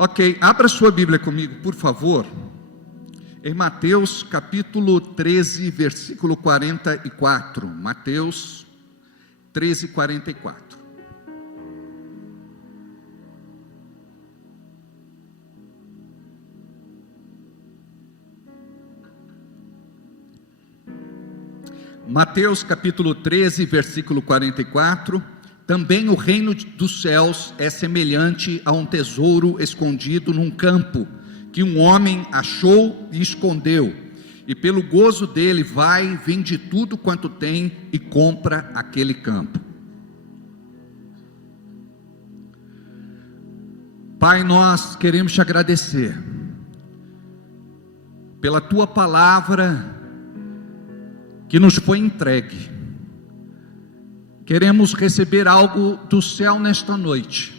Ok, abra sua Bíblia comigo, por favor, em Mateus capítulo 13, versículo 44. Mateus 13, 44. Mateus capítulo 13, versículo 44. Também o reino dos céus é semelhante a um tesouro escondido num campo, que um homem achou e escondeu, e pelo gozo dele vai, vende tudo quanto tem e compra aquele campo. Pai, nós queremos te agradecer pela tua palavra que nos foi entregue. Queremos receber algo do céu nesta noite,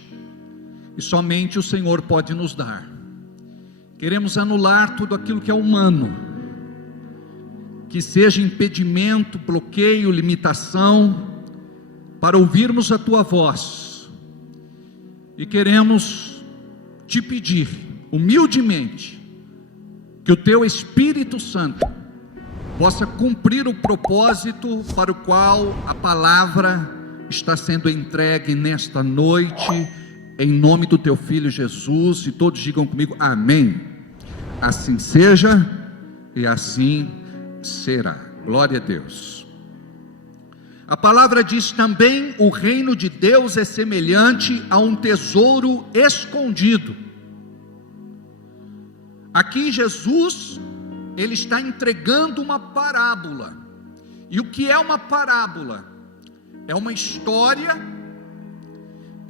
e somente o Senhor pode nos dar. Queremos anular tudo aquilo que é humano, que seja impedimento, bloqueio, limitação, para ouvirmos a tua voz. E queremos te pedir, humildemente, que o teu Espírito Santo possa cumprir o propósito para o qual a palavra está sendo entregue nesta noite, em nome do teu Filho Jesus. E todos digam comigo, amém. Assim seja e assim será. Glória a Deus. A palavra diz também: o reino de Deus é semelhante a um tesouro escondido. Aqui Jesus, ele está entregando uma parábola. E o que é uma parábola? É uma história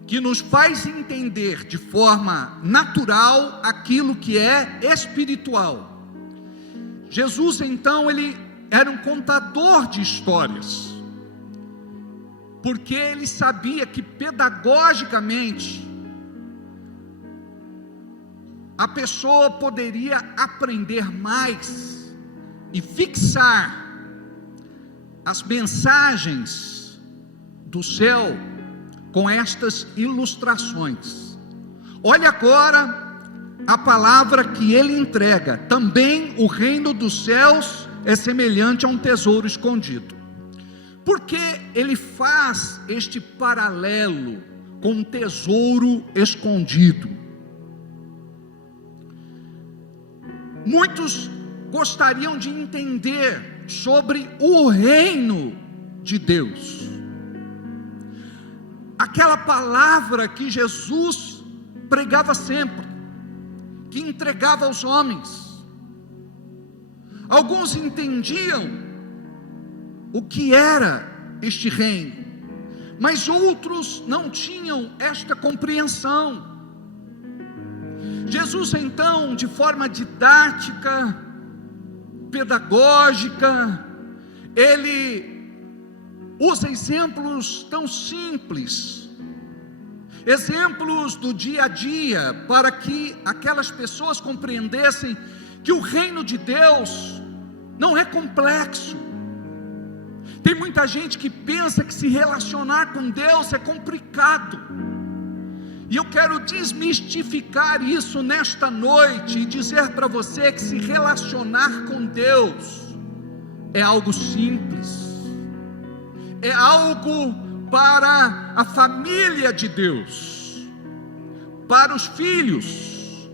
que nos faz entender de forma natural aquilo que é espiritual. Jesus, então, ele era um contador de histórias, porque ele sabia que pedagogicamente a pessoa poderia aprender mais e fixar as mensagens do céu com estas ilustrações. Olha agora a palavra que ele entrega: também o reino dos céus é semelhante a um tesouro escondido. Por que ele faz este paralelo com um tesouro escondido? Muitos gostariam de entender sobre o reino de Deus, aquela palavra que Jesus pregava sempre, que entregava aos homens. Alguns entendiam o que era este reino, mas outros não tinham esta compreensão. Jesus, então, de forma didática, pedagógica, ele usa exemplos tão simples, exemplos do dia a dia, para que aquelas pessoas compreendessem que o reino de Deus não é complexo. Tem muita gente que pensa que se relacionar com Deus é complicado. E eu quero desmistificar isso nesta noite e dizer para você que se relacionar com Deus é algo simples, é algo para a família de Deus, para os filhos.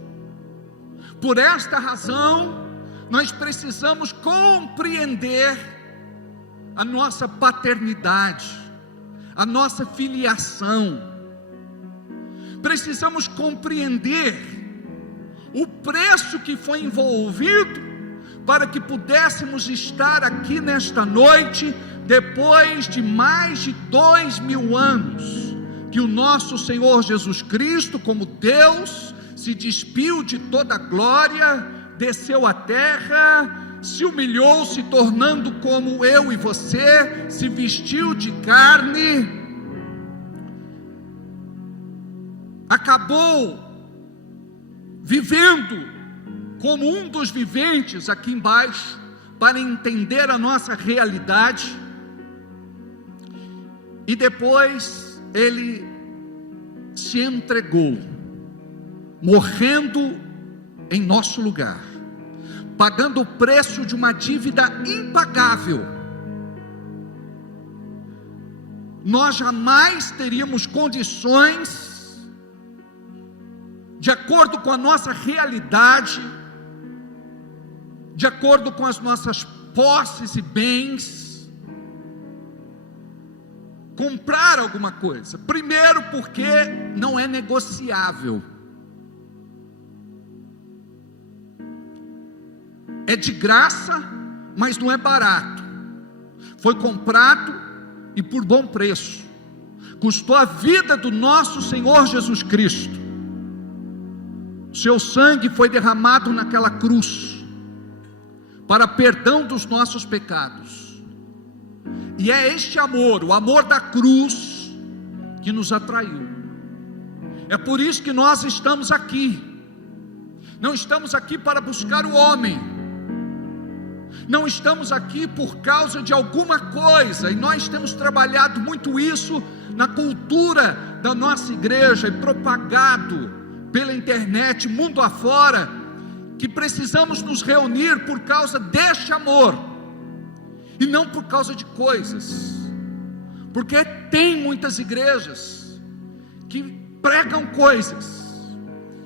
Por esta razão, nós precisamos compreender a nossa paternidade, a nossa filiação. Precisamos compreender o preço que foi envolvido para que pudéssemos estar aqui nesta noite, depois de mais de 2000 anos, que o nosso Senhor Jesus Cristo, como Deus, se despiu de toda a glória, desceu à terra, se humilhou, se tornando como eu e você, se vestiu de carne, acabou vivendo como um dos viventes aqui embaixo, para entender a nossa realidade, e depois ele se entregou morrendo em nosso lugar, pagando o preço de uma dívida impagável, nós jamais teríamos condições, de acordo com a nossa realidade, de acordo com as nossas posses e bens, comprar alguma coisa. Primeiro, porque não é negociável, é de graça, mas não é barato, foi comprado e por bom preço, custou a vida do nosso Senhor Jesus Cristo. Seu sangue foi derramado naquela cruz, para perdão dos nossos pecados, e é este amor, o amor da cruz, que nos atraiu. É por isso que nós estamos aqui. Não estamos aqui para buscar o homem, não estamos aqui por causa de alguma coisa, e nós temos trabalhado muito isso na cultura da nossa igreja, e propagado pela internet, mundo afora, que precisamos nos reunir por causa deste amor, e não por causa de coisas, porque tem muitas igrejas que pregam coisas,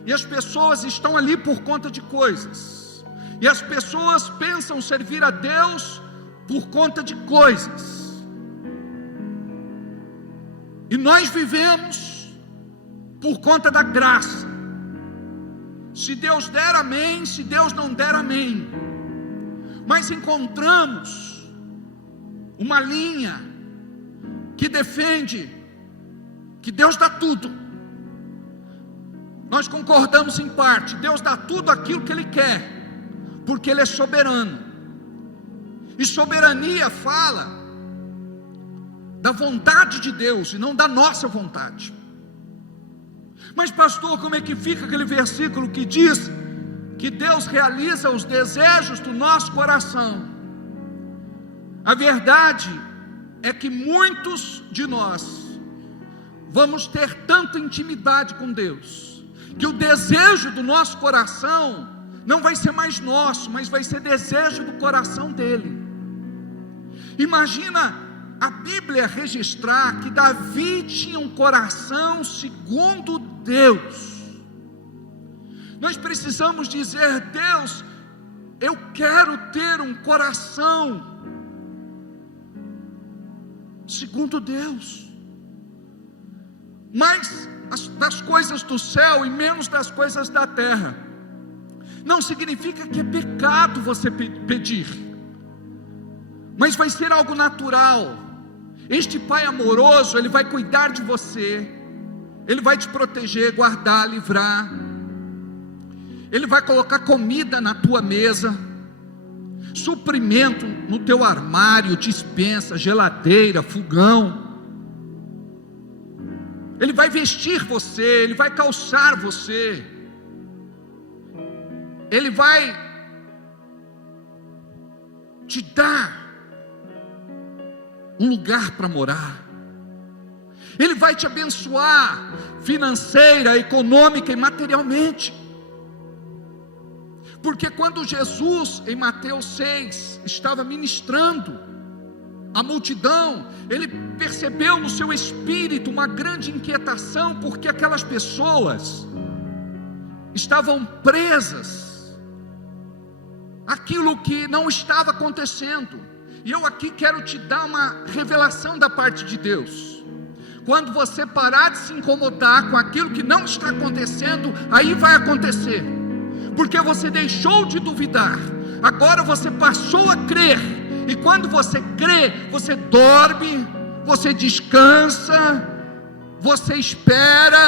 e as pessoas estão ali por conta de coisas, e as pessoas pensam servir a Deus por conta de coisas, e nós vivemos por conta da graça. Se Deus der, amém; se Deus não der, amém. Mas encontramos uma linha que defende que Deus dá tudo. Nós concordamos em parte, Deus dá tudo aquilo que Ele quer, porque Ele é soberano, e soberania fala da vontade de Deus, e não da nossa vontade. Mas pastor, como é que fica aquele versículo que diz que Deus realiza os desejos do nosso coração? A verdade é que muitos de nós vamos ter tanta intimidade com Deus, que o desejo do nosso coração não vai ser mais nosso, mas vai ser desejo do coração dele. Imagina a Bíblia registrar que Davi tinha um coração segundo Deus. Nós precisamos dizer: Deus, eu quero ter um coração segundo Deus, mais das coisas do céu e menos das coisas da terra. Não significa que é pecado você pedir, mas vai ser algo natural. Este Pai amoroso, Ele vai cuidar de você, Ele vai te proteger, guardar, livrar, Ele vai colocar comida na tua mesa, suprimento no teu armário, despensa, geladeira, fogão. Ele vai vestir você, Ele vai calçar você, Ele vai te dar um lugar para morar, Ele vai te abençoar financeira, econômica e materialmente. Porque quando Jesus, em Mateus 6, estava ministrando a multidão, Ele percebeu no seu espírito uma grande inquietação, porque aquelas pessoas estavam presas aquilo que não estava acontecendo. E eu aqui quero te dar uma revelação da parte de Deus. Quando você parar de se incomodar com aquilo que não está acontecendo, aí vai acontecer, porque você deixou de duvidar, agora você passou a crer. E quando você crê, você dorme, você descansa, você espera,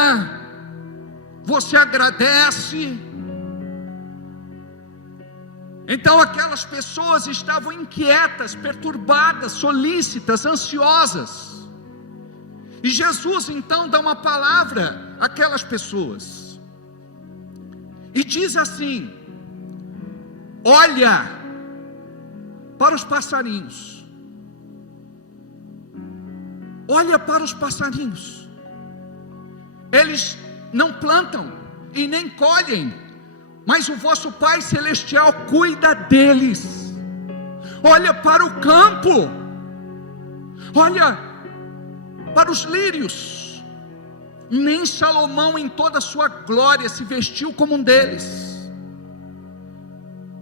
você agradece. Então aquelas pessoas estavam inquietas, perturbadas, solícitas, ansiosas. E Jesus então dá uma palavra àquelas pessoas, e diz assim: olha para os passarinhos, olha para os passarinhos, eles não plantam, e nem colhem, mas o vosso Pai Celestial cuida deles. Olha para o campo, olha para os lírios, nem Salomão em toda a sua glória se vestiu como um deles.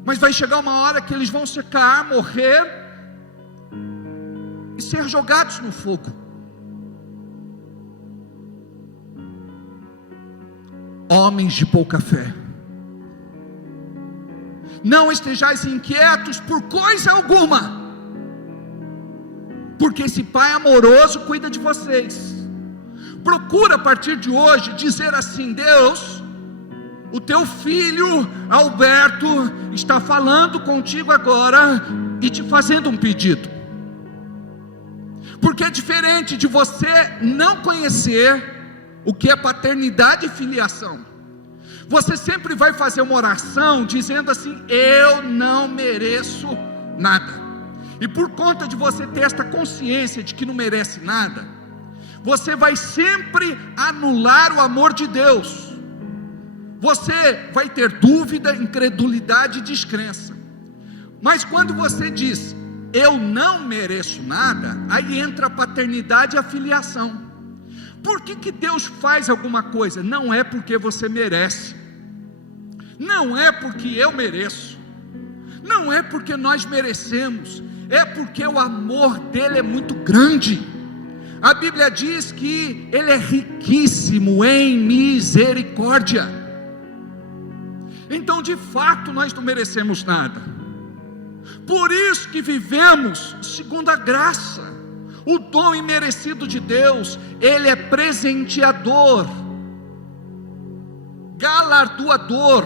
Mas vai chegar uma hora que eles vão secar, morrer e ser jogados no fogo. Homens de pouca fé, não estejais inquietos por coisa alguma, porque esse Pai amoroso cuida de vocês. Procura a partir de hoje dizer assim: Deus, o teu filho Alberto está falando contigo agora e te fazendo um pedido. Porque é diferente de você não conhecer o que é paternidade e filiação. Você sempre vai fazer uma oração dizendo assim: eu não mereço nada. E por conta de você ter esta consciência de que não merece nada, você vai sempre anular o amor de Deus. Você vai ter dúvida, incredulidade e descrença. Mas quando você diz eu não mereço nada, aí entra a paternidade e a filiação. Por que Deus faz alguma coisa? Não é porque você merece, não é porque eu mereço, não é porque nós merecemos, é porque o amor dele é muito grande. A Bíblia diz que ele é riquíssimo em misericórdia. Então de fato nós não merecemos nada. Por isso que vivemos segundo a graça, o dom imerecido de Deus. Ele é presenteador, galardoador,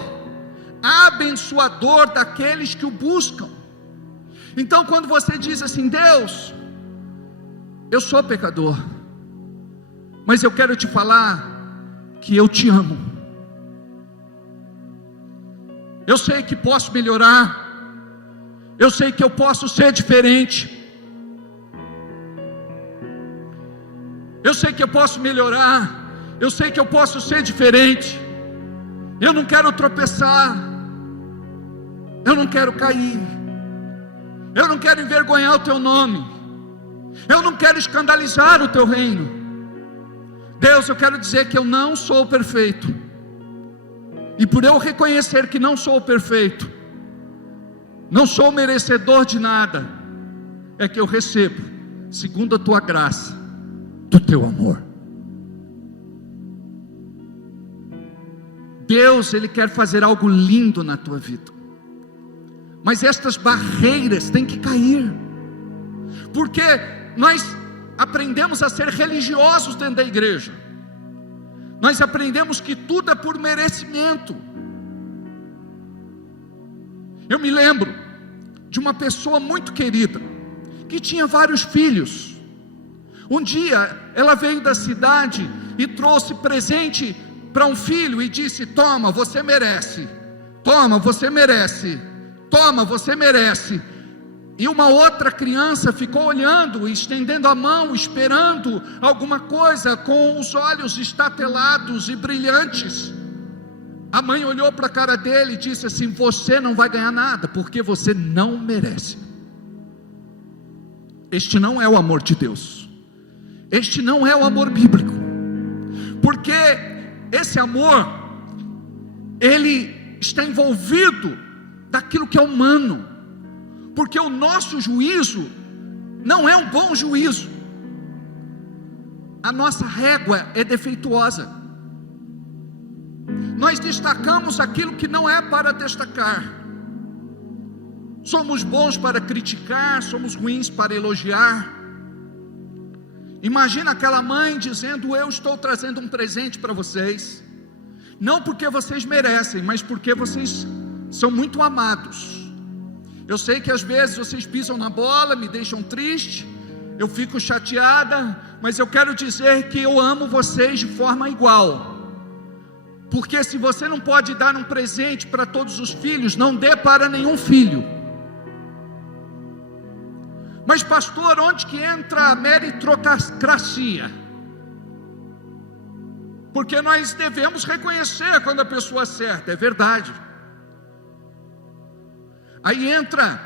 abençoador daqueles que o buscam. Então quando você diz assim: Deus, eu sou pecador, mas eu quero te falar que eu te amo. Eu sei que posso melhorar, eu sei que eu posso ser diferente, eu sei que eu posso melhorar, eu sei que eu posso ser diferente. Eu não quero tropeçar, eu não quero cair, eu não quero envergonhar o teu nome, eu não quero escandalizar o teu reino. Deus, eu quero dizer que eu não sou perfeito, e por eu reconhecer que não sou perfeito, não sou merecedor de nada, é que eu recebo, segundo a tua graça, do teu amor. Deus, Ele quer fazer algo lindo na tua vida, mas estas barreiras têm que cair, porque nós aprendemos a ser religiosos dentro da igreja, nós aprendemos que tudo é por merecimento. Eu me lembro de uma pessoa muito querida, que tinha vários filhos. Um dia ela veio da cidade e trouxe presente para um filho e disse: toma, você merece, toma, você merece, toma, você merece. E uma outra criança ficou olhando, estendendo a mão, esperando alguma coisa, com os olhos estatelados e brilhantes. A mãe olhou para a cara dele e disse assim: você não vai ganhar nada, porque você não merece. Este não é o amor de Deus, este não é o amor bíblico, porque esse amor, ele está envolvido daquilo que é humano, porque o nosso juízo não é um bom juízo, a nossa régua é defeituosa, nós destacamos aquilo que não é para destacar, somos bons para criticar, somos ruins para elogiar. Imagina aquela mãe dizendo: eu estou trazendo um presente para vocês, não porque vocês merecem, mas porque vocês são muito amados. Eu sei que às vezes vocês pisam na bola, me deixam triste, eu fico chateada, mas eu quero dizer que eu amo vocês de forma igual, porque se você não pode dar um presente para todos os filhos, não dê para nenhum filho. Mas pastor, onde que entra a meritocracia? porque nós devemos reconhecer quando a pessoa acerta, é verdade. Aí entra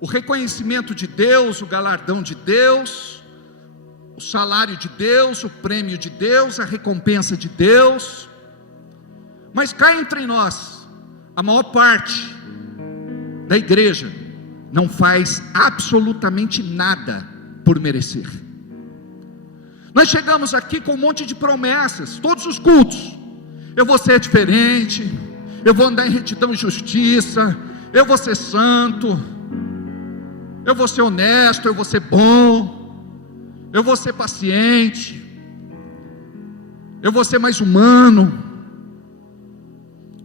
o reconhecimento de Deus, o galardão de Deus, o salário de Deus, o prêmio de Deus, a recompensa de Deus. Mas cá entre nós, a maior parte da igreja não faz absolutamente nada por merecer. Nós chegamos aqui com um monte de promessas, todos os cultos: eu vou ser diferente, eu vou andar em retidão e justiça, eu vou ser santo, eu vou ser honesto, eu vou ser bom, eu vou ser paciente, eu vou ser mais humano.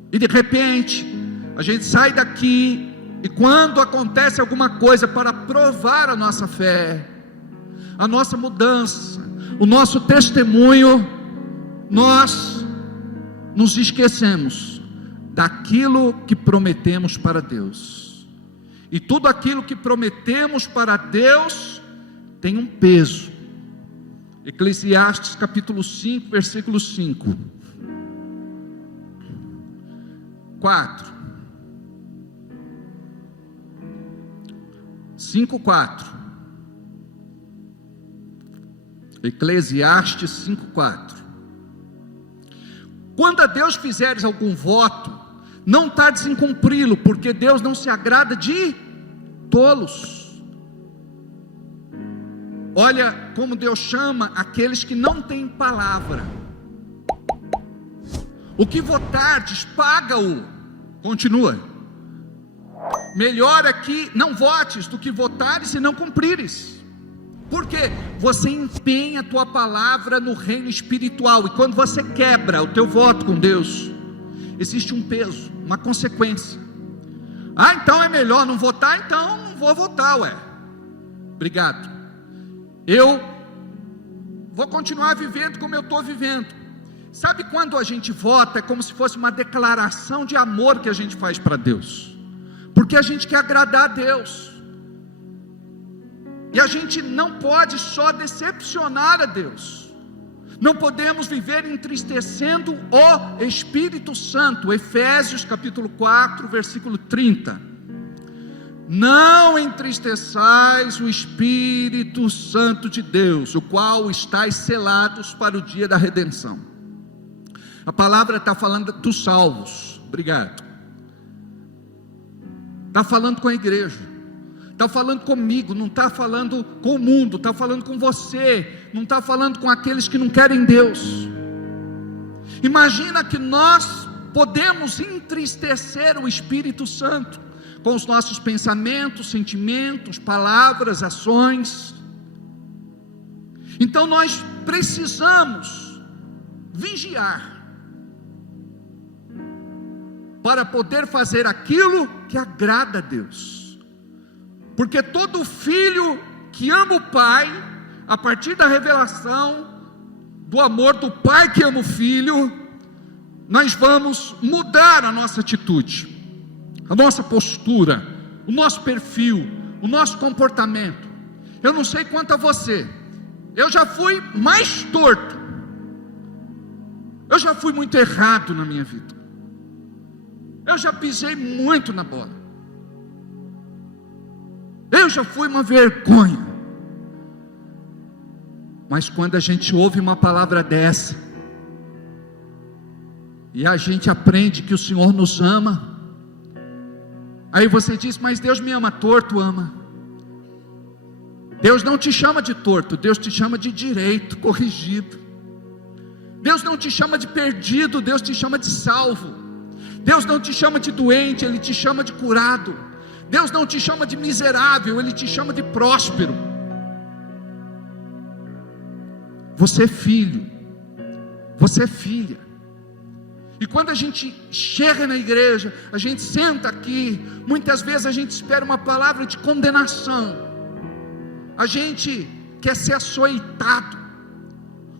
E de repente a gente sai daqui, e quando acontece alguma coisa para provar a nossa fé, a nossa mudança, o nosso testemunho, nós nos esquecemos daquilo que prometemos para Deus. E tudo aquilo que prometemos para Deus tem um peso. Eclesiastes capítulo 5, versículo 5, 4. 5:4. Eclesiastes 5:4. Quando a Deus fizeres algum voto, não tardes em cumpri-lo, porque Deus não se agrada de tolos. Olha como Deus chama aqueles que não têm palavra. O que votardes, paga-o. Continua. Melhor é que não votes do que votares e não cumprires. Porque você empenha a tua palavra no reino espiritual, e quando você quebra o teu voto com Deus, existe um peso, uma consequência. Então é melhor não votar, então não vou votar, obrigado, eu vou continuar vivendo como eu estou vivendo. Sabe, quando a gente vota, é como se fosse uma declaração de amor que a gente faz para Deus, porque a gente quer agradar a Deus. E a gente não pode só decepcionar a Deus, não podemos viver entristecendo o Espírito Santo. Efésios capítulo 4, versículo 30. Não entristeçais o Espírito Santo de Deus, o qual estáis selados para o dia da redenção. A palavra está falando dos salvos, obrigado, está falando com a igreja, está falando comigo, não está falando com o mundo, está falando com você, não está falando com aqueles que não querem Deus. Imagina que nós podemos entristecer o Espírito Santo com os nossos pensamentos, sentimentos, palavras, ações. Então nós precisamos vigiar para poder fazer aquilo que agrada a Deus, porque todo filho que ama o pai, a partir da revelação do amor do pai que ama o filho, nós vamos mudar a nossa atitude, a nossa postura, o nosso perfil, o nosso comportamento. Eu não sei quanto a você, eu já fui mais torto, eu já fui muito errado na minha vida, eu já pisei muito na bola, eu já fui uma vergonha. Mas quando a gente ouve uma palavra dessa, e a gente aprende que o Senhor nos ama, aí você diz: mas Deus me ama torto? Ama. Deus não te chama de torto, Deus te chama de direito, corrigido. Deus não te chama de perdido, Deus te chama de salvo. Deus não te chama de doente, Ele te chama de curado. Deus não te chama de miserável, Ele te chama de próspero. Você é filho, você é filha. E quando a gente chega na igreja, a gente senta aqui, muitas vezes a gente espera uma palavra de condenação, a gente quer ser açoitado,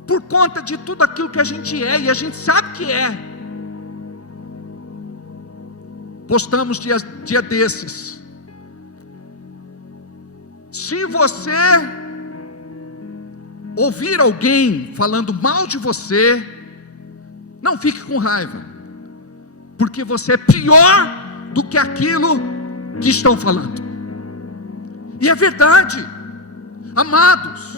por conta de tudo aquilo que a gente é, e a gente sabe que é. Postamos dia desses: se você ouvir alguém falando mal de você, não fique com raiva, porque você é pior do que aquilo que estão falando. E é verdade, amados.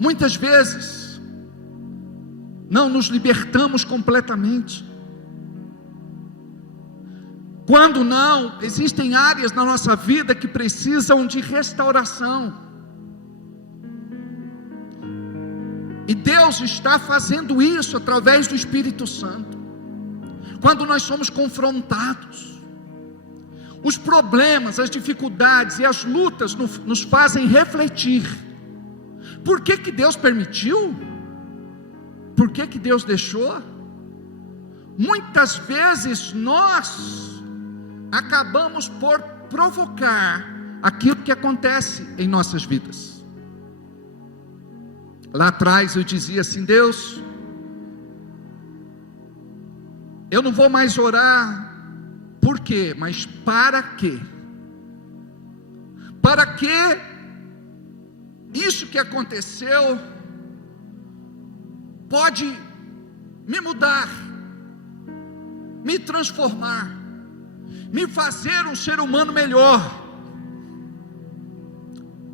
Muitas vezes não nos libertamos completamente. Quando não, existem áreas na nossa vida que precisam de restauração. E Deus está fazendo isso através do Espírito Santo. Quando nós somos confrontados, os problemas, as dificuldades e as lutas nos fazem refletir. Por que Deus permitiu? Por que Deus deixou? Muitas vezes nós acabamos por provocar aquilo que acontece em nossas vidas. Lá atrás eu dizia assim: Deus, eu não vou mais orar, por quê? Mas para quê? Para que isso que aconteceu pode me mudar, me transformar, me fazer um ser humano melhor?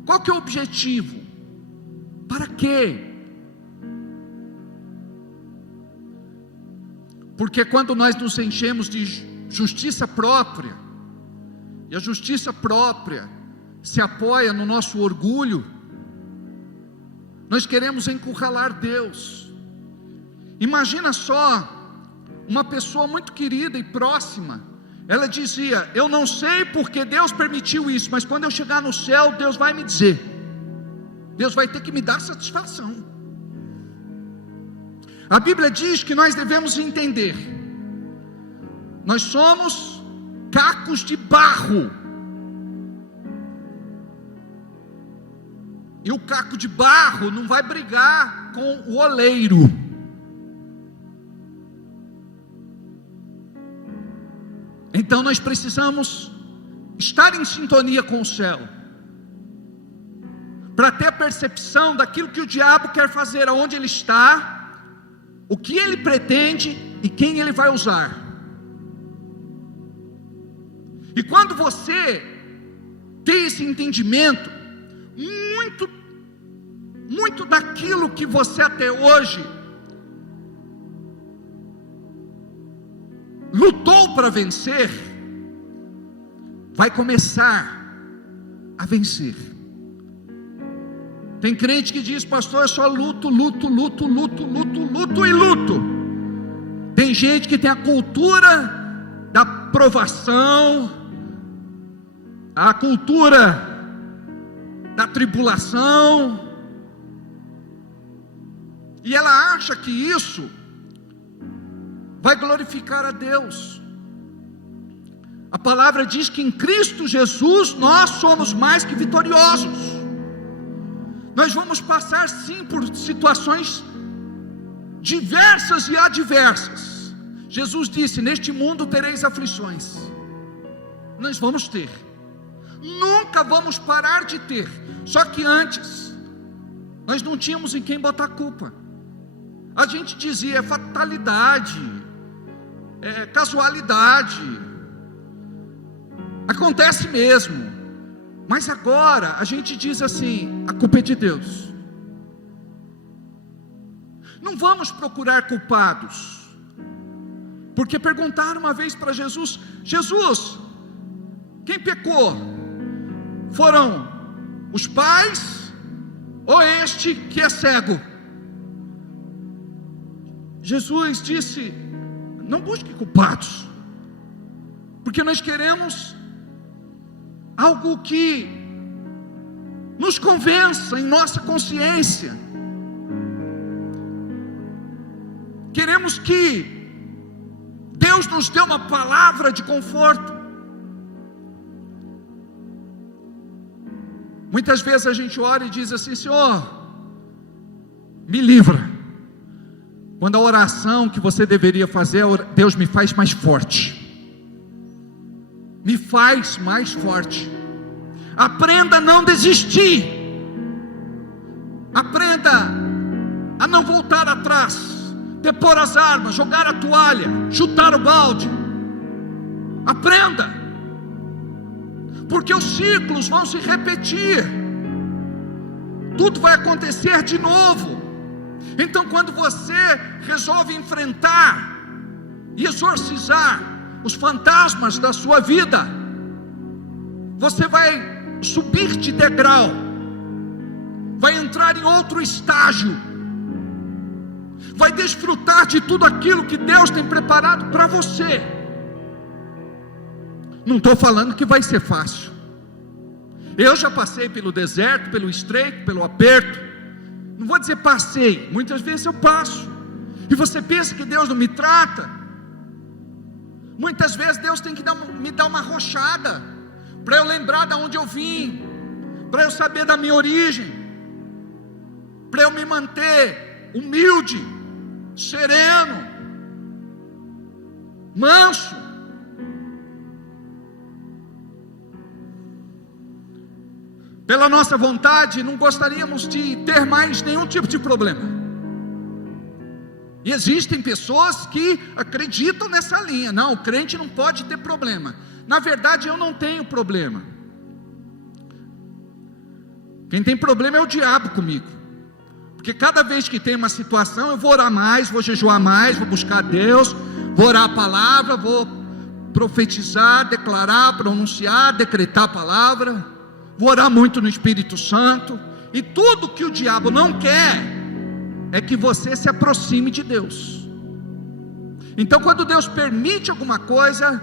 Qual que é o objetivo? Para quê? Porque quando nós nos enchemos de justiça própria, e a justiça própria se apoia no nosso orgulho, nós queremos encurralar Deus. Imagina só, uma pessoa muito querida e próxima, ela dizia: eu não sei porque Deus permitiu isso, mas quando eu chegar no céu, Deus vai me dizer, Deus vai ter que me dar satisfação. A Bíblia diz que nós devemos entender, nós somos cacos de barro, e o caco de barro não vai brigar com o oleiro. Então nós precisamos estar em sintonia com o céu, para ter a percepção daquilo que o diabo quer fazer, aonde ele está, o que ele pretende e quem ele vai usar. E quando você tem esse entendimento, muito daquilo que você até hoje lutou para vencer, vai começar a vencer. Tem crente que diz: pastor, eu só luto. Tem gente que tem a cultura da provação, a cultura da tribulação, e ela acha que isso vai glorificar a Deus. A palavra diz que em Cristo Jesus nós somos mais que vitoriosos. Nós vamos passar sim por situações diversas e adversas. Jesus disse: neste mundo tereis aflições. Nós vamos ter, nunca vamos parar de ter. Só que antes nós não tínhamos em quem botar culpa. A gente dizia: é fatalidade, é casualidade, acontece mesmo. Mas agora a gente diz assim: a culpa é de Deus. Não vamos procurar culpados, porque perguntaram uma vez para Jesus: Jesus, quem pecou? Foram os pais ou este que é cego? Jesus disse: não busque culpados, porque nós queremos algo que nos convença em nossa consciência. Queremos que Deus nos dê uma palavra de conforto. Muitas vezes a gente ora e diz assim: Senhor, me livra. Quando a oração que você deveria fazer, Deus me faz mais forte. Me faz mais forte. Aprenda a não desistir. Aprenda a não voltar atrás, depor as armas, jogar a toalha, chutar o balde. Aprenda, porque os ciclos vão se repetir, tudo vai acontecer de novo. Então, quando você resolve enfrentar e exorcizar os fantasmas da sua vida, você vai subir de degrau, vai entrar em outro estágio, vai desfrutar de tudo aquilo que Deus tem preparado para você. Não estou falando que vai ser fácil. Eu já passei pelo deserto, pelo estreito, pelo aperto. Não vou dizer passei, muitas vezes eu passo. E você pensa que Deus não me trata? Muitas vezes Deus tem que me dar uma arrochada, para eu lembrar de onde eu vim, para eu saber da minha origem, para eu me manter humilde, sereno, manso. Pela nossa vontade, não gostaríamos de ter mais nenhum tipo de problema. E existem pessoas que acreditam nessa linha. Não, o crente não pode ter problema. Na verdade, eu não tenho problema. Quem tem problema é o diabo comigo. Porque cada vez que tem uma situação, eu vou orar mais, vou jejuar mais, vou buscar a Deus, vou orar a palavra, vou profetizar, declarar, pronunciar, decretar a palavra, vou orar muito no Espírito Santo. E tudo que o diabo não quer é que você se aproxime de Deus. Então, quando Deus permite alguma coisa,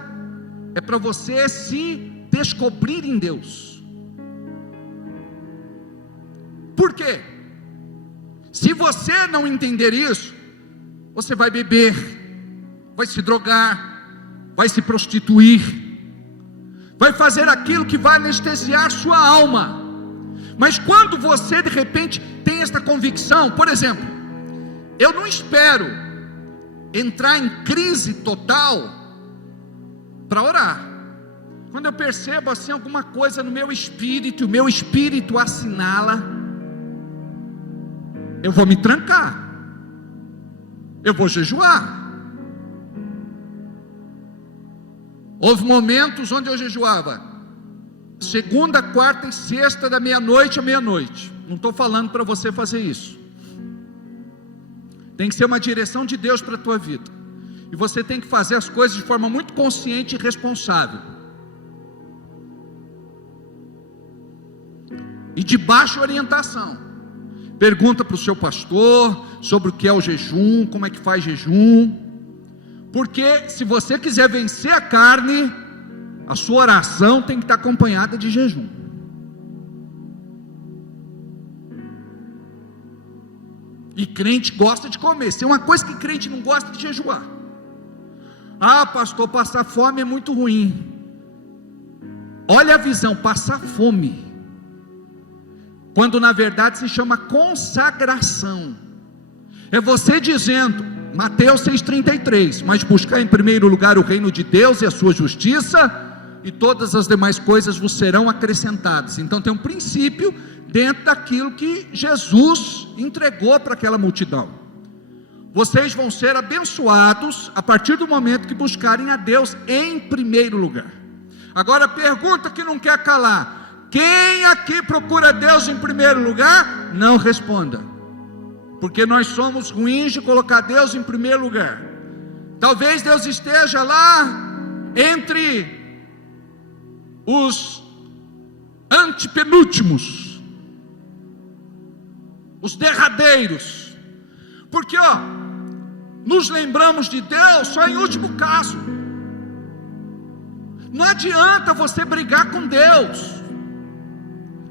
é para você se descobrir em Deus. Por quê? Se você não entender isso, você vai beber, vai se drogar, vai se prostituir, vai fazer aquilo que vai anestesiar sua alma. Mas quando você de repente tem esta convicção, por exemplo, eu não espero entrar em crise total para orar. Quando eu percebo assim alguma coisa no meu espírito, o meu espírito assinala, eu vou me trancar, eu vou jejuar. Houve momentos onde eu jejuava segunda, quarta e sexta, da meia-noite à meia-noite. Não estou falando para você fazer isso. Tem que ser uma direção de Deus para a tua vida. E você tem que fazer as coisas de forma muito consciente e responsável. E de baixa orientação. Pergunta para o seu pastor sobre o que é o jejum, como é que faz jejum. Porque se você quiser vencer a carne, a sua oração tem que estar acompanhada de jejum. E crente gosta de comer. Se é uma coisa que crente não gosta, de jejuar. Ah, pastor, passar fome é muito ruim. Olha a visão, passar fome, quando na verdade se chama consagração. É você dizendo, Mateus 6,33, mas buscar em primeiro lugar o reino de Deus e a sua justiça, e todas as demais coisas vos serão acrescentadas. Então tem um princípio dentro daquilo que Jesus entregou para aquela multidão. Vocês vão ser abençoados a partir do momento que buscarem a Deus em primeiro lugar. Agora a pergunta que não quer calar: quem aqui procura Deus em primeiro lugar? Não responda, porque nós somos ruins de colocar Deus em primeiro lugar. Talvez Deus esteja lá entre os antepenúltimos, os derradeiros, porque nos lembramos de Deus só em último caso. Não adianta você brigar com Deus,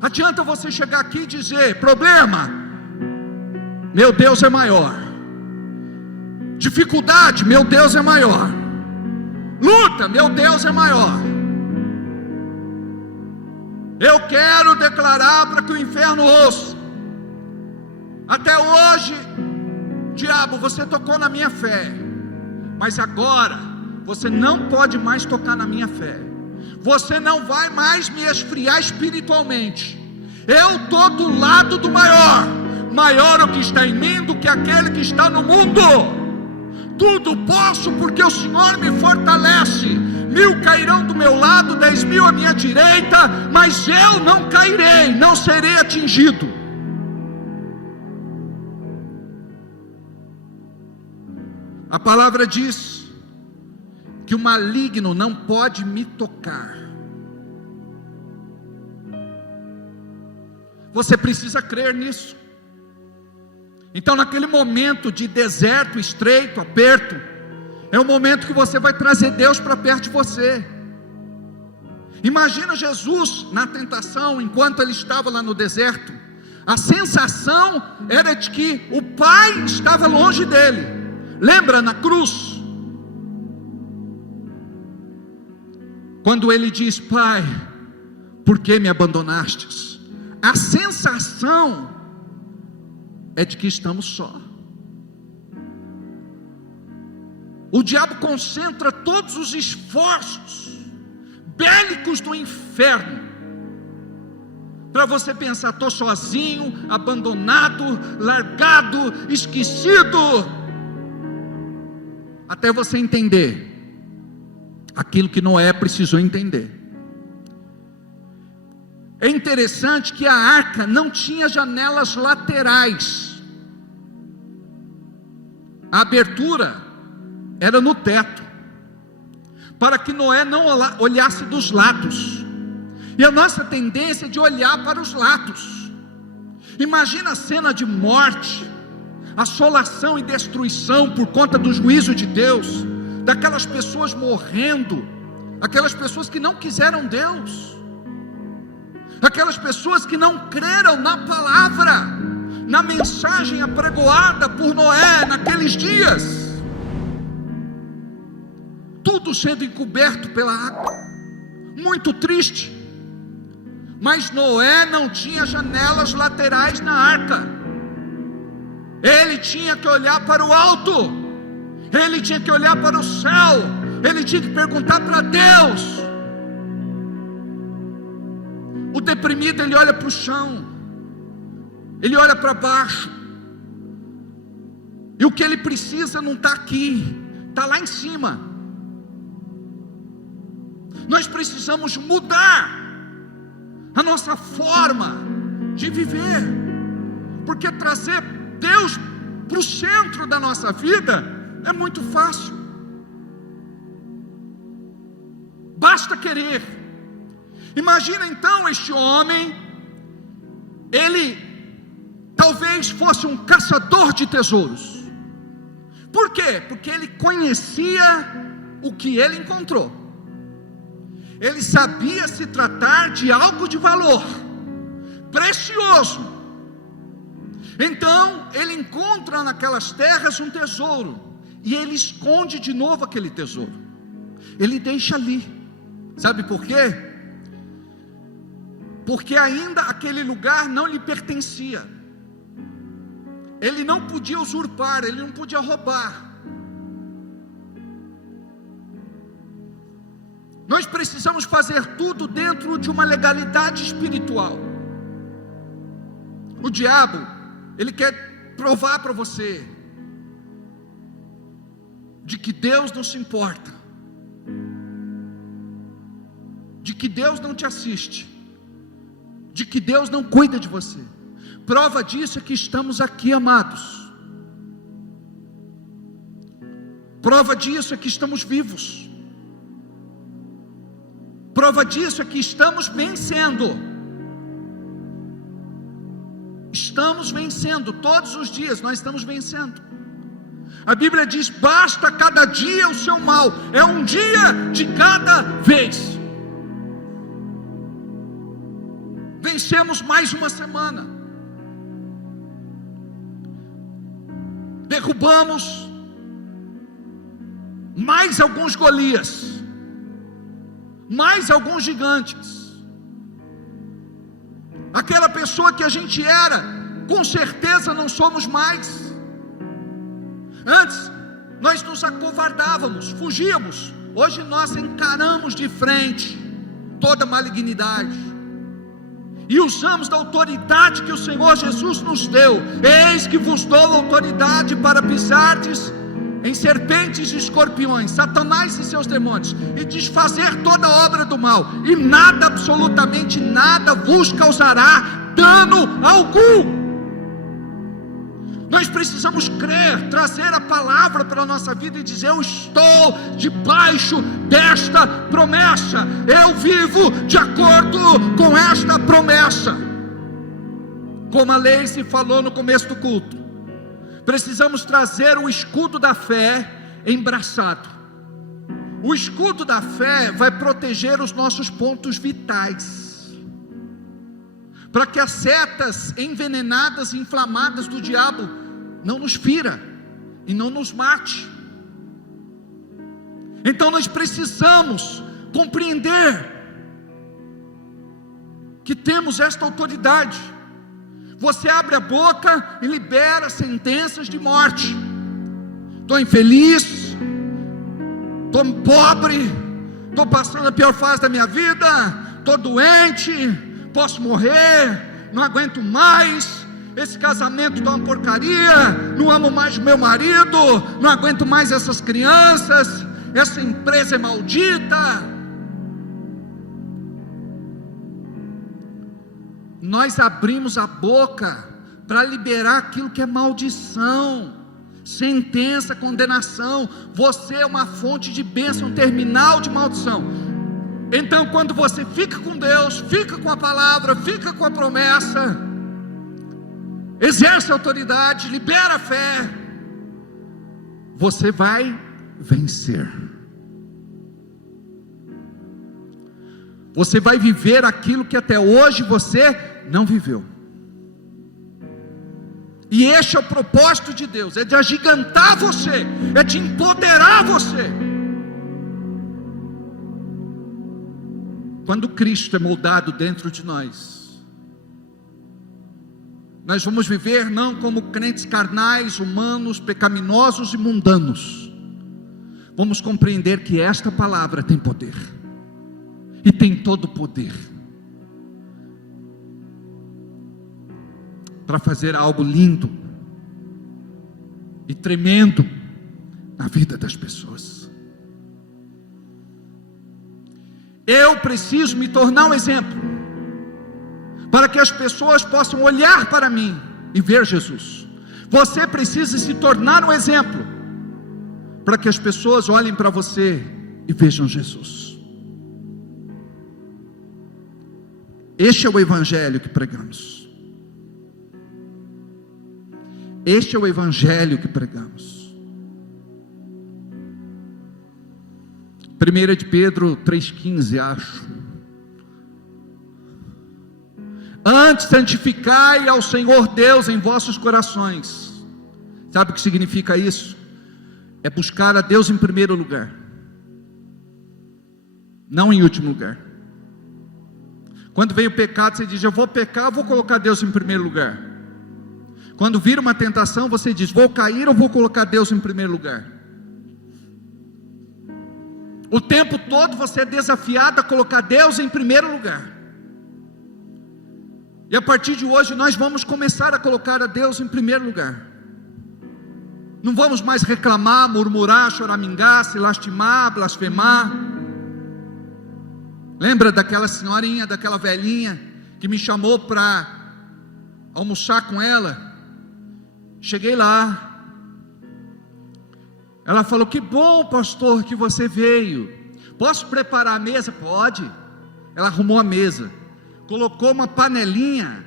adianta você chegar aqui e dizer: problema, meu Deus é maior. Dificuldade, meu Deus é maior. Luta, meu Deus é maior. Eu quero declarar para que o inferno ouça: até hoje, diabo, você tocou na minha fé, mas agora você não pode mais tocar na minha fé. Você não vai mais me esfriar espiritualmente. Eu estou do lado do maior. maior é o que está em mim do que aquele que está no mundo. Tudo posso porque o Senhor me fortalece. 1000 cairão do meu lado, 10.000 à minha direita, mas eu não cairei, não serei atingido. A palavra diz que o maligno não pode me tocar. Você precisa crer nisso. Então, naquele momento de deserto, estreito, aperto, é o momento que você vai trazer Deus para perto de você. Imagina Jesus na tentação, enquanto ele estava lá no deserto. A sensação era de que o Pai estava longe dele. Lembra na cruz? Quando ele diz: Pai, por que me abandonastes? A sensação é de que estamos só. O diabo concentra todos os esforços bélicos do inferno para você pensar: estou sozinho, abandonado, largado, esquecido, até você entender aquilo que Noé precisou entender. É interessante que a arca não tinha janelas laterais. A abertura era no teto, para que Noé não olhasse dos lados. E a nossa tendência é de olhar para os lados. Imagina a cena de morte, assolação e destruição por conta do juízo de Deus, daquelas pessoas morrendo, aquelas pessoas que não quiseram Deus, aquelas pessoas que não creram na palavra, na mensagem apregoada por Noé naqueles dias, tudo sendo encoberto pela água, muito triste. Mas Noé não tinha janelas laterais na arca, ele tinha que olhar para o alto, ele tinha que olhar para o céu, ele tinha que perguntar para Deus. O deprimido, ele olha para o chão, ele olha para baixo, e o que ele precisa não está aqui, está lá em cima. Nós precisamos mudar a nossa forma de viver, porque trazer Deus para o centro da nossa vida é muito fácil, basta querer. Imagina então este homem, ele talvez fosse um caçador de tesouros. Por quê? Porque ele conhecia o que ele encontrou, ele sabia se tratar de algo de valor, precioso. Então ele encontra naquelas terras um tesouro, e ele esconde de novo aquele tesouro, ele deixa ali. Sabe por quê? Porque ainda aquele lugar não lhe pertencia, ele não podia usurpar, ele não podia roubar. Nós precisamos fazer tudo dentro de uma legalidade espiritual. O diabo, ele quer provar para você de que Deus não se importa, de que Deus não te assiste, de que Deus não cuida de você. Prova disso é que estamos aqui, amados. Prova disso é que estamos vivos. Prova disso é que estamos vencendo. Estamos vencendo, todos os dias nós estamos vencendo. A Bíblia diz: basta cada dia o seu mal, é um dia de cada vez. Vencemos mais uma semana, derrubamos mais alguns Golias, mais alguns gigantes. Aquela pessoa que a gente era, com certeza não somos mais. Antes nós nos acovardávamos, fugíamos. Hoje nós encaramos de frente toda malignidade. e usamos da autoridade que o Senhor Jesus nos deu. Eis que vos dou autoridade para pisardes em serpentes e escorpiões, Satanás e seus demônios, e desfazer toda obra do mal, e nada, absolutamente nada, vos causará dano algum. Nós precisamos crer, trazer a palavra para a nossa vida e dizer: eu estou debaixo desta promessa, eu vivo de acordo com esta promessa. Como a Leice falou no começo do culto, precisamos trazer o escudo da fé embraçado. O escudo da fé vai proteger os nossos pontos vitais, para que as setas envenenadas e inflamadas do diabo não nos fira e não nos mate. Então nós precisamos compreender que temos esta autoridade. Você abre a boca e libera sentenças de morte. Estou infeliz, estou pobre, estou passando a pior fase da minha vida, estou doente, posso morrer, não aguento mais, esse casamento está uma porcaria, não amo mais o meu marido, não aguento mais essas crianças, essa empresa é maldita. Nós abrimos a boca para liberar aquilo que é maldição, sentença, condenação. Você é uma fonte de bênção terminal de maldição. Então, quando você fica com Deus, fica com a palavra, fica com a promessa, exerce a autoridade, libera a fé, você vai vencer. Você vai viver aquilo que até hoje você não viveu. E este é o propósito de Deus, é de agigantar você, é de empoderar você. Quando Cristo é moldado dentro de nós, nós vamos viver não como crentes carnais, humanos, pecaminosos e mundanos. Vamos compreender que esta palavra tem poder, e tem todo o poder para fazer algo lindo e tremendo na vida das pessoas. Eu preciso me tornar um exemplo, para que as pessoas possam olhar para mim e ver Jesus. Você precisa se tornar um exemplo, para que as pessoas olhem para você e vejam Jesus. Este é o evangelho que pregamos. Este é o evangelho que pregamos. 1 de Pedro 3,15, acho. Antes santificai ao Senhor Deus em vossos corações. Sabe o que significa isso? É buscar a Deus em primeiro lugar, não em último lugar. Quando vem o pecado, você diz: eu vou pecar, eu vou colocar Deus em primeiro lugar. Quando vir uma tentação, você diz: vou cair, eu vou colocar Deus em primeiro lugar. O tempo todo você é desafiado a colocar Deus em primeiro lugar. E a partir de hoje nós vamos começar a colocar a Deus em primeiro lugar. Não vamos mais reclamar, murmurar, choramingar, se lastimar, blasfemar. Lembra daquela senhorinha, daquela velhinha que me chamou para almoçar com ela? Cheguei lá, ela falou: que bom, pastor, que você veio. Posso preparar a mesa? Pode. Ela arrumou a mesa, colocou uma panelinha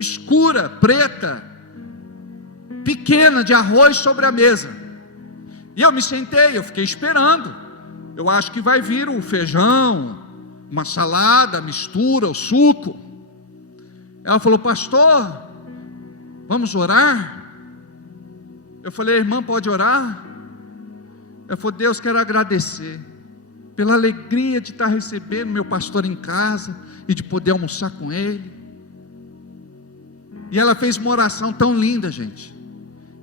escura, preta, pequena, de arroz sobre a mesa. E eu me sentei, eu fiquei esperando. Eu acho que vai vir o feijão, uma salada, mistura, o suco. Ela falou: pastor, vamos orar? Eu falei: irmã, pode orar? Ela falou: Deus, quero agradecer pela alegria de estar recebendo meu pastor em casa e de poder almoçar com ele. E ela fez uma oração tão linda, gente.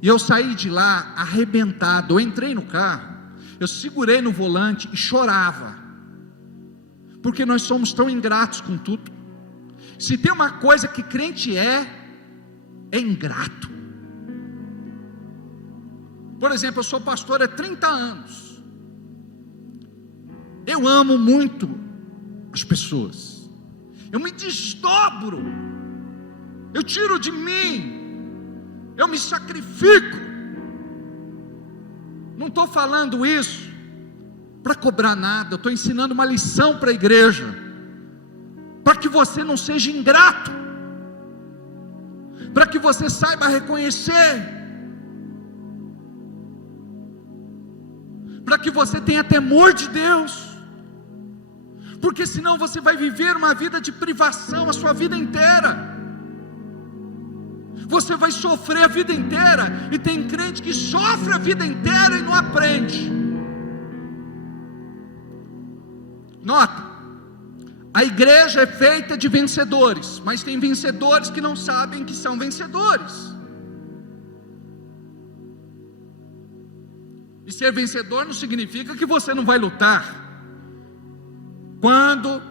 E eu saí de lá arrebentado. Eu entrei no carro, eu segurei no volante e chorava, porque nós somos tão ingratos com tudo. Se tem uma coisa que crente é ingrato. Por exemplo, eu sou pastor há 30 anos. Eu amo muito as pessoas. Eu me desdobro. Eu tiro de mim. Eu me sacrifico. Não estou falando isso para cobrar nada. Eu estou ensinando uma lição para a igreja, para que você não seja ingrato, para que você saiba reconhecer, para que você tenha temor de Deus, porque senão você vai viver uma vida de privação a sua vida inteira. Você vai sofrer a vida inteira, e tem crente que sofre a vida inteira e não aprende. Nota, a igreja é feita de vencedores, mas tem vencedores que não sabem que são vencedores. E ser vencedor não significa que você não vai lutar. Quando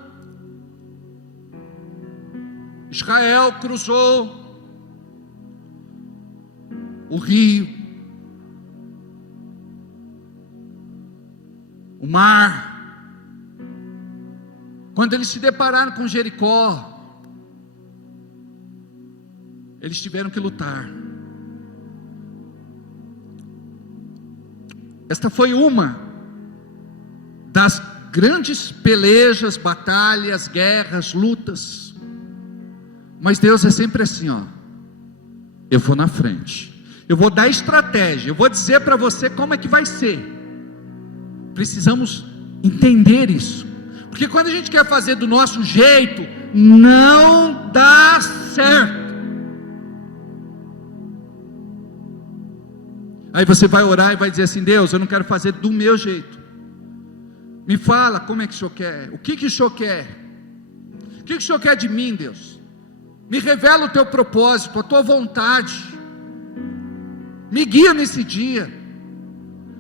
Israel cruzou o rio, o mar, quando eles se depararam com Jericó, eles tiveram que lutar. Esta foi uma das grandes pelejas, batalhas, guerras, lutas. Mas Deus é sempre assim, ó. Eu vou na frente. Eu vou dar estratégia. Eu vou dizer para você como é que vai ser. Precisamos entender isso. Porque quando a gente quer fazer do nosso jeito, não dá certo. Aí você vai orar e vai dizer assim: Deus, eu não quero fazer do meu jeito. Me fala como é que o Senhor quer. O que o Senhor quer? O que o Senhor quer de mim, Deus? Me revela o teu propósito, a tua vontade. Me guia nesse dia.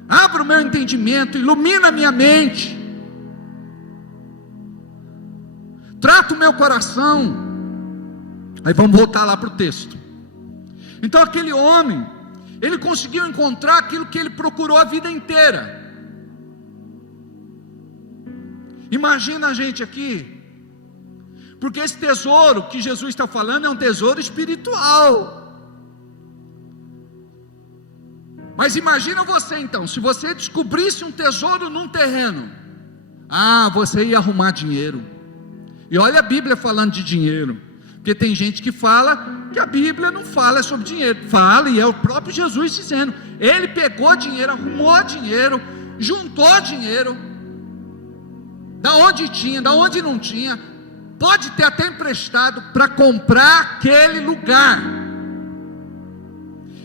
Abra o meu entendimento, ilumina a minha mente. Trata o meu coração. Aí vamos voltar lá para o texto. Então aquele homem, ele conseguiu encontrar aquilo que ele procurou a vida inteira. Imagina a gente aqui, porque esse tesouro que Jesus está falando é um tesouro espiritual. Mas imagina você então, se você descobrisse um tesouro num terreno, você ia arrumar dinheiro. E olha a Bíblia falando de dinheiro, porque tem gente que fala que a Bíblia não fala sobre dinheiro. Fala, e é o próprio Jesus dizendo. Ele pegou dinheiro, arrumou dinheiro, juntou dinheiro, da onde tinha, da onde não tinha, pode ter até emprestado para comprar aquele lugar.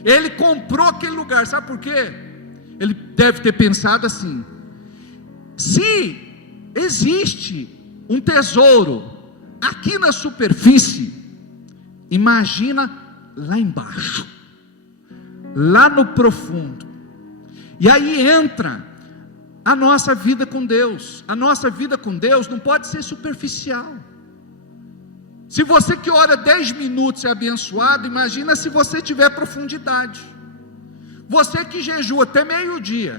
Ele comprou aquele lugar, sabe por quê? Ele deve ter pensado assim: se existe um tesouro aqui na superfície, imagina lá embaixo, lá no profundo. E aí entra a nossa vida com Deus. A nossa vida com Deus não pode ser superficial. Se você que ora 10 minutos é abençoado, imagina se você tiver profundidade. Você que jejua até meio-dia,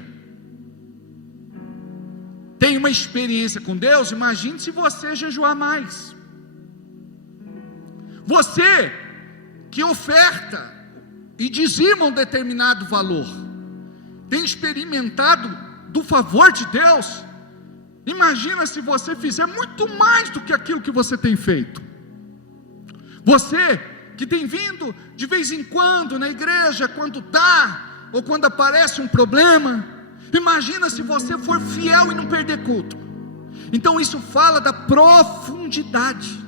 tem uma experiência com Deus, imagine se você jejuar mais. Você que oferta e dizima um determinado valor, tem experimentado do favor de Deus. Imagina se você fizer muito mais do que aquilo que você tem feito. Você que tem vindo de vez em quando na igreja, quando dá, ou quando aparece um problema, imagina se você for fiel e não perder culto. Então isso fala da profundidade.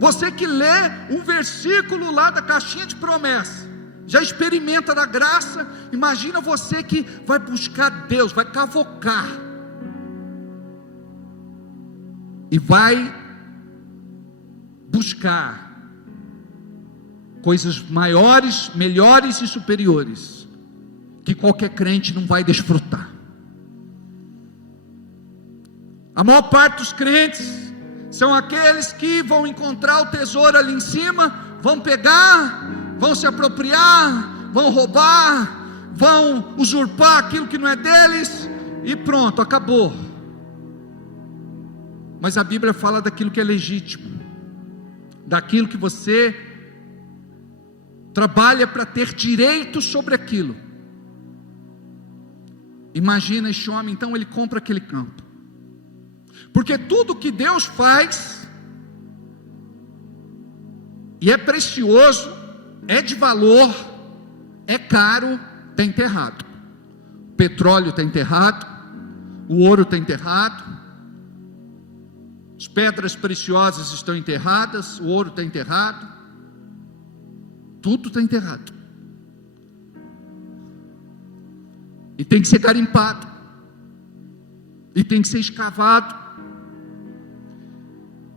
Você que lê um versículo lá da caixinha de promessa, já experimenta da graça. Imagina você que vai buscar Deus, vai cavocar, e vai buscar coisas maiores, melhores e superiores, que qualquer crente não vai desfrutar. A maior parte dos crentes São aqueles que vão encontrar o tesouro ali em cima, vão pegar, vão se apropriar, vão roubar, vão usurpar aquilo que não é deles, e pronto, acabou. Mas a Bíblia fala daquilo que é legítimo, daquilo que você trabalha para ter direito sobre aquilo. Imagina este homem, então ele compra aquele campo, porque tudo que Deus faz, e é precioso, é de valor, é caro, está enterrado. O petróleo está enterrado, o ouro está enterrado, as pedras preciosas estão enterradas, o ouro está enterrado, tudo está enterrado, e tem que ser garimpado, e tem que ser escavado,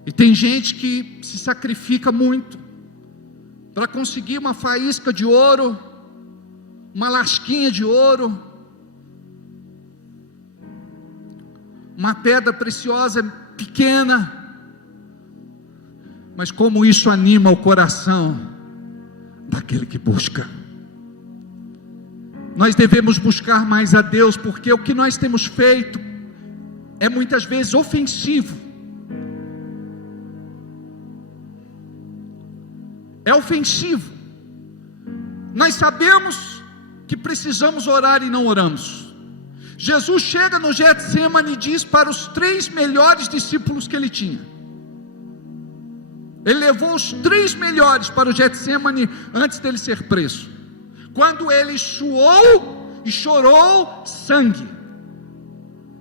e tem gente que se sacrifica muito para conseguir uma faísca de ouro, uma lasquinha de ouro, uma pedra preciosa pequena, mas como isso anima o coração daquele que busca. Nós devemos buscar mais a Deus, porque o que nós temos feito é muitas vezes ofensivo. É ofensivo. Nós sabemos que precisamos orar e não oramos. Jesus chega no Getsemane e diz para os 3 melhores discípulos que ele tinha. Ele levou os 3 melhores para o Getsemane antes dele ser preso. Quando ele suou e chorou sangue,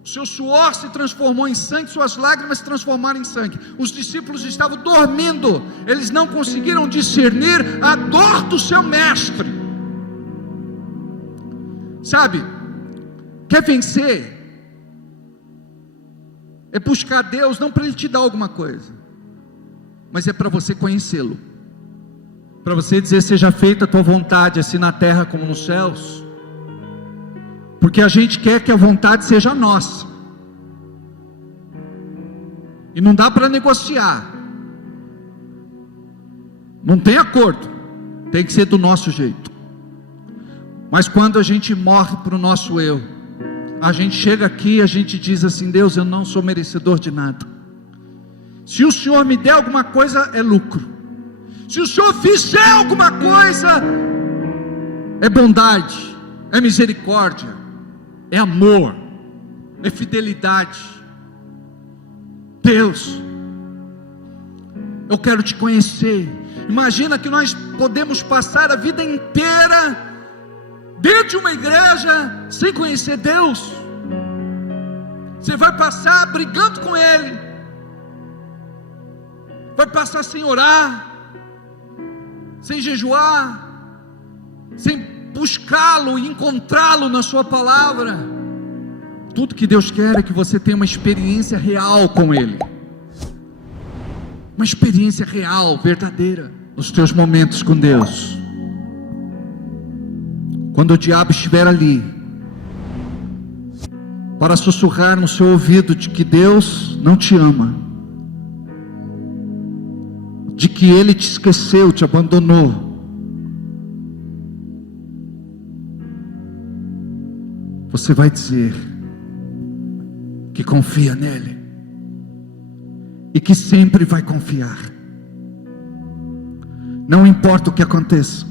seu suor se transformou em sangue, suas lágrimas se transformaram em sangue. Os discípulos estavam dormindo, eles não conseguiram discernir a dor do seu mestre. Sabe, quer vencer? É buscar Deus, não para Ele te dar alguma coisa, mas é para você conhecê-lo, para você dizer: seja feita a tua vontade, assim na terra como nos céus. Porque a gente quer que a vontade seja nossa, e não dá para negociar, não tem acordo, tem que ser do nosso jeito. Mas quando a gente morre para o nosso eu, a gente chega aqui e a gente diz assim: Deus, eu não sou merecedor de nada. Se o Senhor me der alguma coisa, é lucro. Se o Senhor fizer alguma coisa, é bondade, é misericórdia, é amor, é fidelidade. Deus, eu quero te conhecer. Imagina que nós podemos passar a vida inteira dentro de uma igreja sem conhecer Deus. Você vai passar brigando com Ele, vai passar sem orar, sem jejuar, sem buscá-lo e encontrá-lo na sua palavra. Tudo que Deus quer é que você tenha uma experiência real com Ele, uma experiência real, verdadeira, nos teus momentos com Deus. Quando o diabo estiver ali para sussurrar no seu ouvido de que Deus não te ama, de que Ele te esqueceu, te abandonou, você vai dizer que confia nele, e que sempre vai confiar, não importa o que aconteça.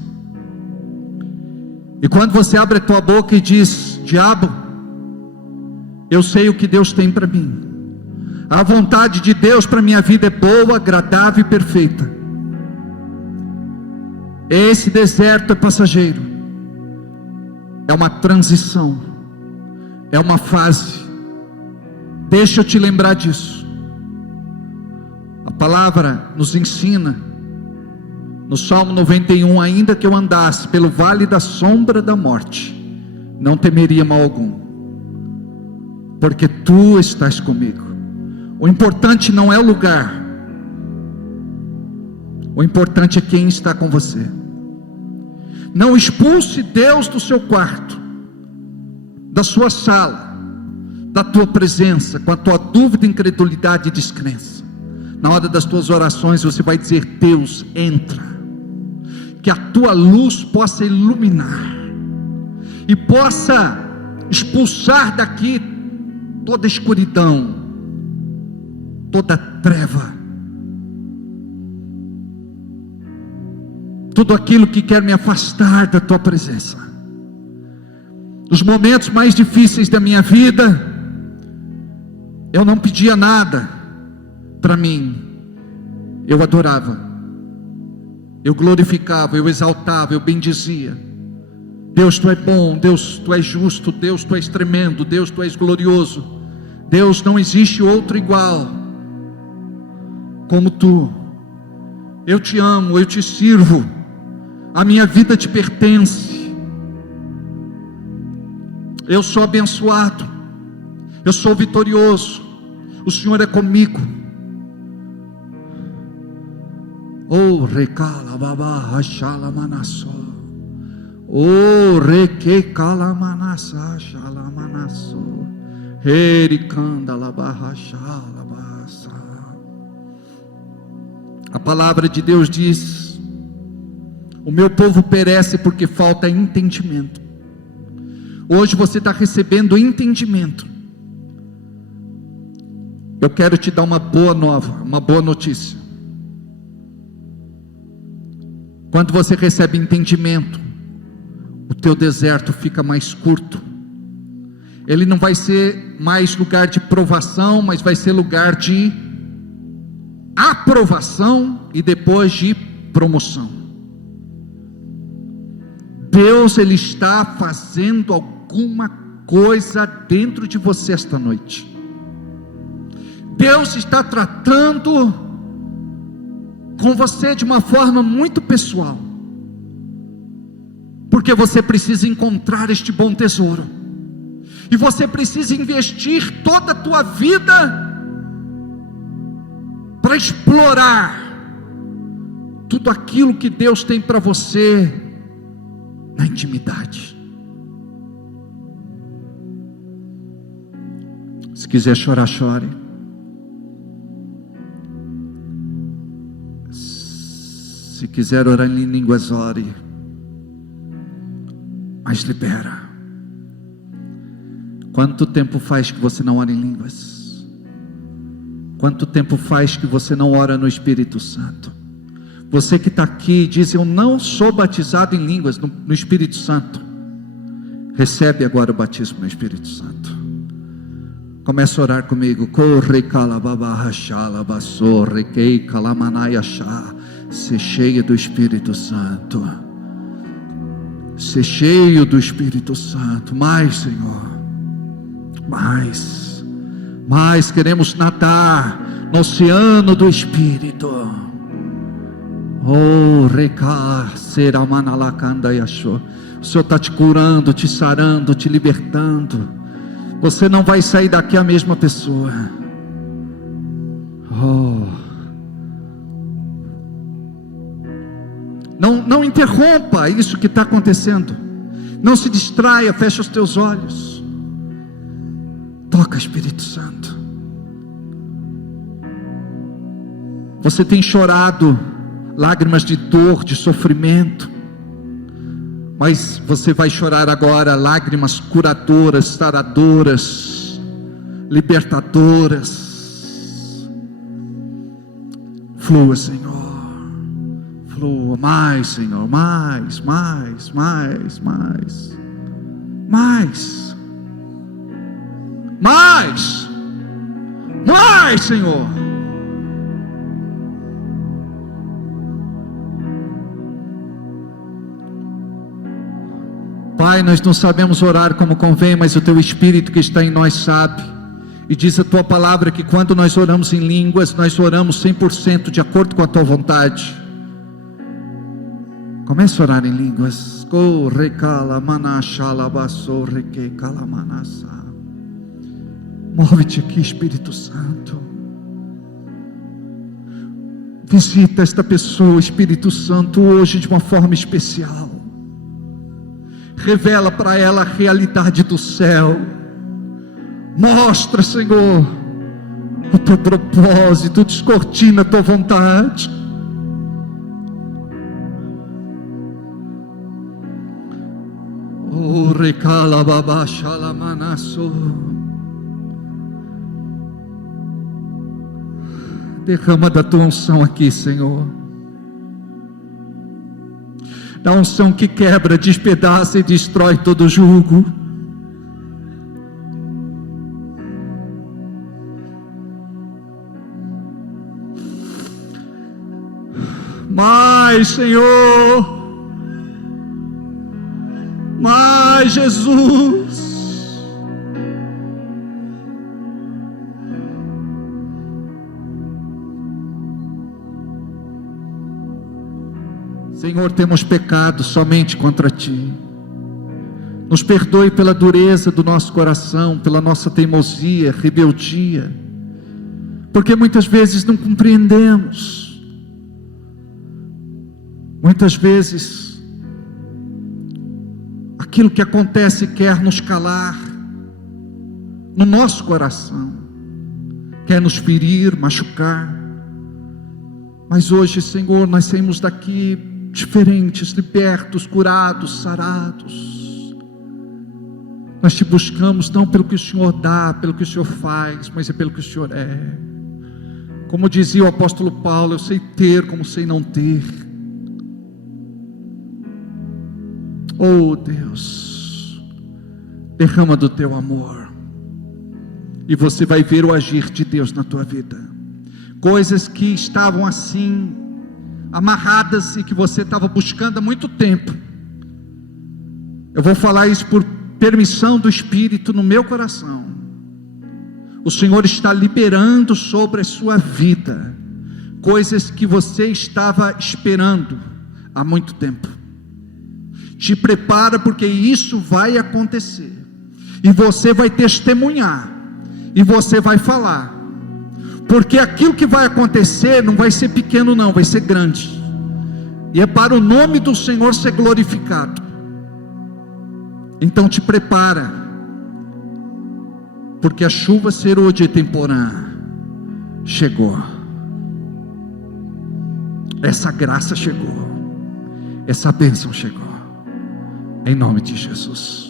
E quando você abre a tua boca e diz: diabo, eu sei o que Deus tem para mim, a vontade de Deus para minha vida é boa, agradável e perfeita. Esse deserto é passageiro, é uma transição, é uma fase. Deixa eu te lembrar disso. A palavra nos ensina no Salmo 91: ainda que eu andasse pelo vale da sombra da morte, não temeria mal algum, porque tu estás comigo. O importante não é o lugar, o importante é quem está com você. Não expulse Deus do seu quarto, da sua sala, da tua presença, com a tua dúvida, incredulidade e descrença. Na hora das tuas orações você vai dizer: Deus, entra, que a tua luz possa iluminar e possa expulsar daqui toda escuridão, toda treva, tudo aquilo que quer me afastar da tua presença. Nos momentos mais difíceis da minha vida, eu não pedia nada para mim, eu adorava, eu glorificava, eu exaltava, eu bendizia. Deus, tu és bom, Deus, tu és justo, Deus, tu és tremendo, Deus, tu és glorioso, Deus, não existe outro igual como tu. Eu te amo, eu te sirvo, a minha vida te pertence, eu sou abençoado, eu sou vitorioso, o Senhor é comigo. Oh, recala babá, rachala manassó. Oh, reque calamanassa, xalamanassó. Ericanda labarra, xalabassa. A palavra de Deus diz: o meu povo perece porque falta entendimento. Hoje você está recebendo entendimento. Eu quero te dar uma boa nova, uma boa notícia. Quando você recebe entendimento, o teu deserto fica mais curto. Ele não vai ser mais lugar de provação, mas vai ser lugar de aprovação e depois de promoção. Deus, Ele está fazendo alguma coisa dentro de você esta noite. Deus está tratando com você de uma forma muito pessoal, porque você precisa encontrar este bom tesouro, e você precisa investir toda a tua vida para explorar tudo aquilo que Deus tem para você na intimidade. Se quiser chorar, chore. Se quiser orar em línguas, ore. Mas libera. Quanto tempo faz que você não ora em línguas? Quanto tempo faz que você não ora no Espírito Santo? Você que está aqui e diz: eu não sou batizado em línguas no Espírito Santo. Recebe agora o batismo no Espírito Santo. Começa a orar comigo. Corre calababa shala basorre kei kalamanaya sha. Ser cheio do Espírito Santo. Ser cheio do Espírito Santo. Mais, Senhor. Mais. Mais queremos nadar no oceano do Espírito. Oh, reca seramanalakanda yasho. O Senhor está te curando, te sarando, te libertando. Você não vai sair daqui a mesma pessoa. Oh. Não interrompa isso que está acontecendo. Não se distraia, fecha os teus olhos. Toca, Espírito Santo. Você tem chorado lágrimas de dor, de sofrimento, mas você vai chorar agora lágrimas curadoras, saradoras, libertadoras. Flua, Senhor. Flua, mais, Senhor, mais, mais, mais, mais, mais, mais, mais, Senhor. Pai, nós não sabemos orar como convém, mas o Teu Espírito que está em nós sabe. E diz a Tua palavra que quando nós oramos em línguas, nós oramos 100% de acordo com a Tua vontade. Comece a orar em línguas. Move-te aqui, Espírito Santo. Visita esta pessoa, Espírito Santo, hoje de uma forma especial. Revela para ela a realidade do céu. Mostra, Senhor, o teu propósito, descortina a tua vontade. Oh, recala babá xalamanasso. Derrama da tua unção aqui, Senhor. Da unção que quebra, despedaça e destrói todo jugo. Mais, Senhor. Mais, Jesus. Senhor, temos pecado somente contra Ti. Nos perdoe pela dureza do nosso coração, pela nossa teimosia, rebeldia, porque muitas vezes não compreendemos. Muitas vezes aquilo que acontece quer nos calar no nosso coração, quer nos ferir, machucar. Mas hoje, Senhor, nós saímos daqui diferentes, libertos, curados, sarados. Nós te buscamos não pelo que o Senhor dá, pelo que o Senhor faz, mas é pelo que o Senhor é. Como dizia o apóstolo Paulo, eu sei ter como sei não ter. Oh Deus, derrama do teu amor, e você vai ver o agir de Deus na tua vida. Coisas que estavam assim, amarradas, e que você estava buscando há muito tempo. Eu vou falar isso por permissão do Espírito no meu coração. O Senhor está liberando sobre a sua vida coisas que você estava esperando há muito tempo. Te prepara, porque isso vai acontecer, e você vai testemunhar, e você vai falar, porque aquilo que vai acontecer não vai ser pequeno não, vai ser grande, e é para o nome do Senhor ser glorificado. Então te prepara, porque a chuva será de temporã chegou, essa graça chegou, essa bênção chegou, em nome de Jesus.